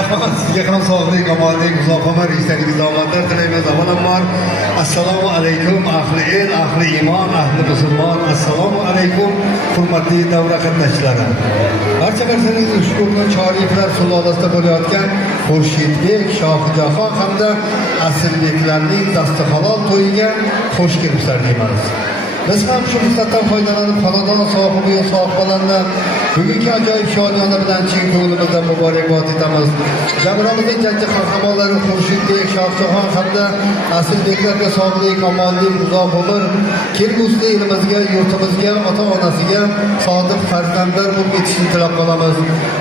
Rahmat sizga ham sog'lik, omonlik, uzoq umr, ishlaringiz omadlar tilaymiz. Avvalambor assalomu alaykum ahli el, ahli iymon, ahli musulmon. Assalomu alaykum hurmatli davra qatnashchilari. Barchalaringiz ushbu kun choriylar sulolasida bo'layotgan Xurshidbek, Shohijahon hamda Asilbeklarning dasti halol to'yiga xush kelibsizlar deymiz. Biz ham shu fursatdan foydalanib xonadon sohibi va sohibalardan bugungi ajoyib shoniyona bilan chin ko'nglimizdan muborakbod etamiz. Jabramizdagi jajji qahramonlari Xurshidbek, Shohijahon hamda Asilbeklarga sog'lik, omonlik, uzoq umr, kelgusi elimizga, yurtimizga, ota-onasiga sodiq farzandlar bo'lib yetishini tilab qolamiz.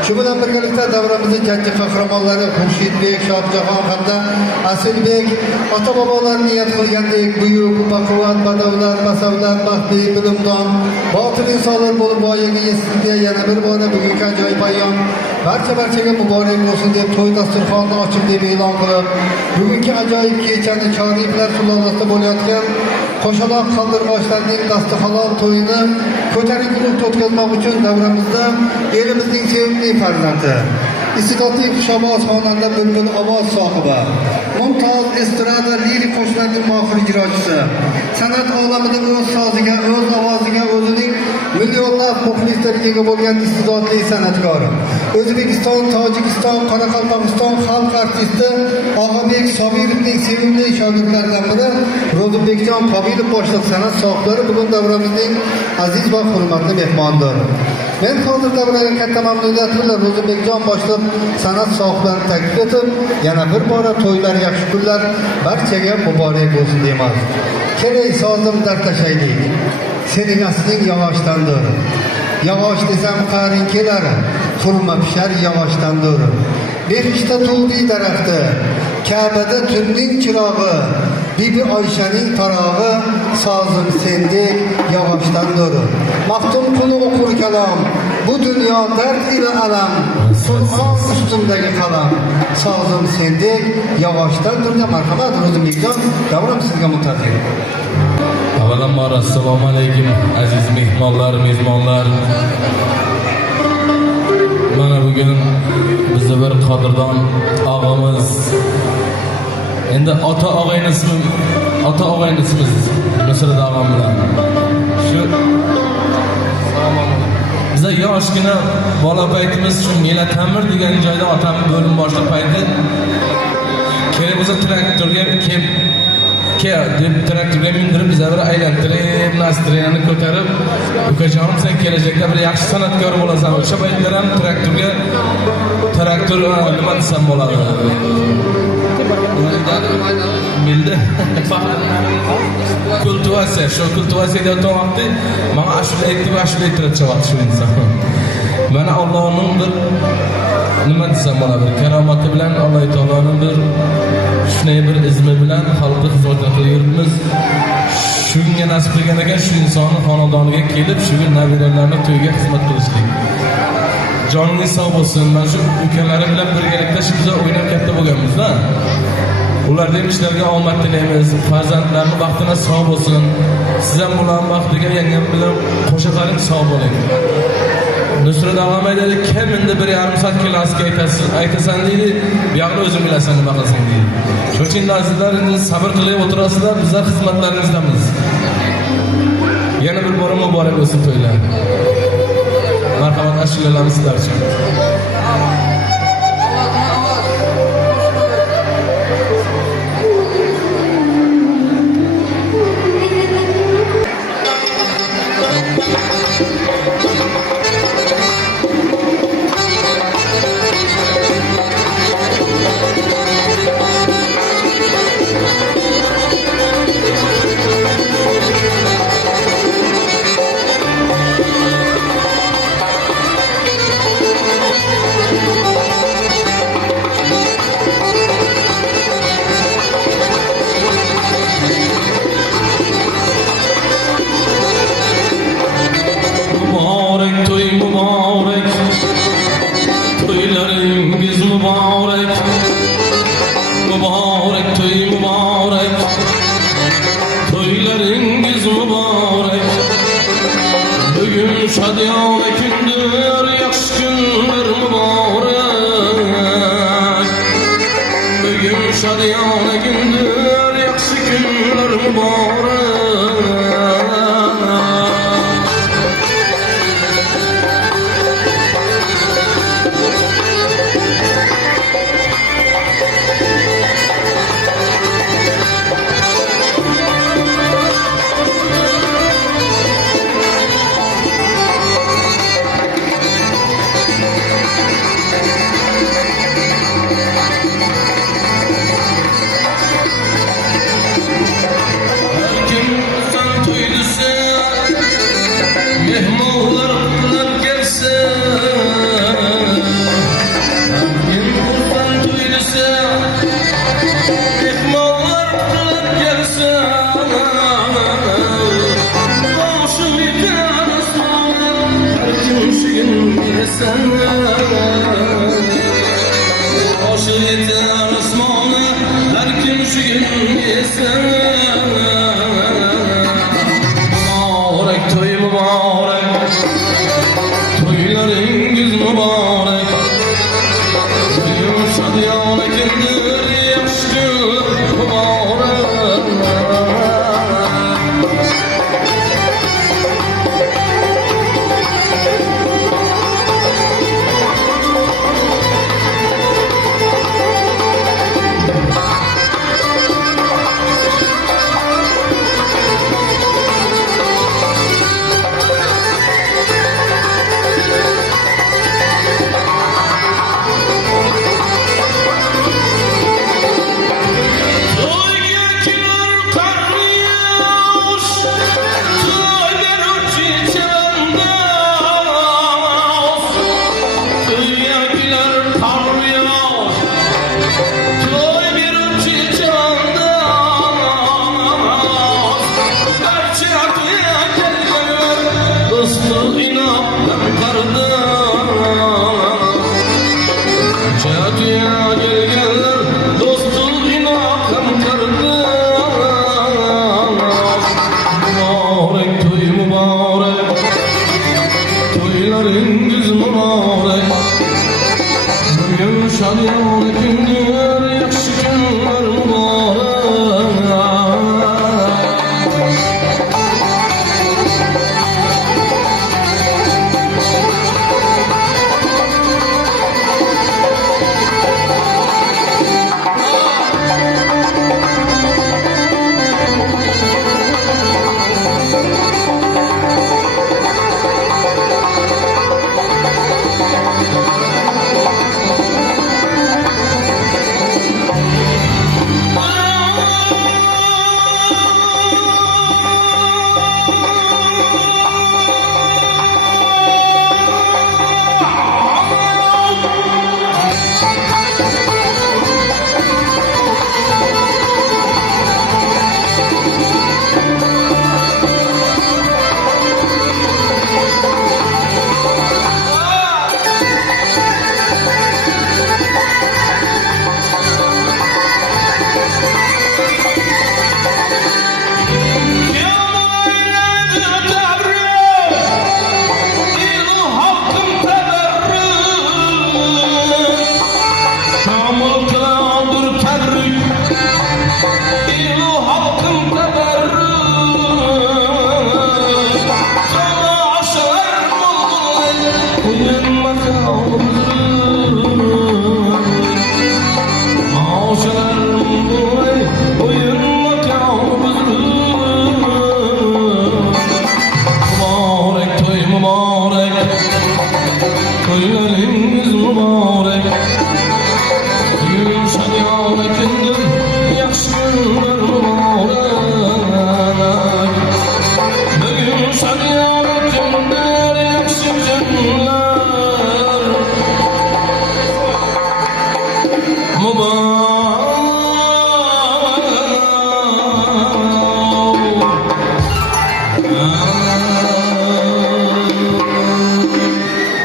Shu bilan birgalikda davramizning jajji qahramonlari Xurshidbek, Shohijahon hamda Asilbek ota-bobolar niyat qilgandek buyuk, baquvvat, badavlat, basavlat, baxtli, bilimdon, botil insonlar bo'lib voyaga yetishga yana bir bora bugungi ajoyib ayyom barchaga muborak bo'lsin deb to'y dasturxonini ochib deb e'lon qilib, bugungi ajoyib kechani choriylar sulolasida bo'layotgan qo'shaloq qaldirg'ochlarning dasti halol to'yini ko'tarinkilik o'tkazmoq uchun davramizda elimizning sevimli farzandi, iste'dodli xushoboz xonanda Bulbul ovoz sohibi, mumtoz estrada lirik qo'shiqlarning mohir ijrochisi, san'at olamida o'z so'ziga, o'z ovoziga o'zining millionlab muxlislariga ega bo'lgan iste'dodli san'atkor, O'zbekiston, Tojikiston, Qoraqalpog'iston xalq artisti Og'abek Sobirovning sevimli shogirdlaridan biri Ro'zibekjon Qobilov boshliq san'at sohiblari bugun davramizning aziz va hurmatli mehmondir. Men hozir davraga katta mamnuniyat bilan Ro'zibekjon boshliq san'at sohiblarini taklif etib, yana bir bora to'ylar, yaxshi kunlar barchaga muborak bo'lsin deyman. Kelay sozim dartashaylik. Sening asling yog'ochdandir. Yog'och desam qaring kelar, xurma pishar yog'ochdandir. Berishda tulbi daraxti, Ka'bada tunning chirog'i, Bibi Oyshaning tarog'i, sozim sendek yog'ochdandir. Maftum quli o'qur kalom, bu dunyo dard ila alam, sulqon ustimdagi qalam, sozim sendek yog'ochdandir. Marhamat Ro'zibekjon, davram sizga muntazir. Avvalambor assalomu alaykum aziz mehmonlar, mezbonlar. Mana bugun bizni bir qadrdon og'amiz, endi ota og'ayni ismimiz Nusrat og'am bilan shu biza yoshgina bola paytimiz shu Melatamir degan joyda otamni bo'lim boshliq payti kelib biza traktorga deb traktorga mindirib biza bir aylantirib, nastriyani ko'tarib, ukajonim sen kelajakda bir yaxshi san'atkor bo'lasan. O'sha paytlar ham traktor nima desam bo'ladi? Bildi. Kultivatsiya, shu kultivatsiyada o'tmoqda menga ashula aytib chiqyapti shu inson. Mana Allohning bir nima desam bo'ladi? Bir karomati bilan Alloh taoloning bir shunday bir izmi bilan xalqqa xizmat qilib yuribmiz. Shunga nasib qilgan ekan shu insonni xonadoniga kelib, shu nabiralarni to'yga xizmat qilishlik. Joningiz sog' bo'lsin. Mana shu ukalarim bilan birgalikda shu biza o'ynab katta bo'lganmiz-da. Ularning ishlariga omad tilaymiz. Farzandlarning baxtına sog' bo'lsin. Siz ham ularning baxtiga yangam bilan qo'sha qarim sog' bo'ling. Nusrat og'am aytadi, kim endi 1,5 soat klassga aytasan deydi, bu yoqni o'zing bilasan nima qilsang deydi. Shuning uchun azizlar, endi sabr qilib o'tirasizlar, bizlar xizmatlaringizdamiz. Yana bir bora muborak bo'lsin to'ylar. Marhamat, ashulalarimiz sizlar uchun. Şadiyan gündür, yaxşı gündür mübarek. şadiyona gündür, yaxşı günler mübarek. Mubarak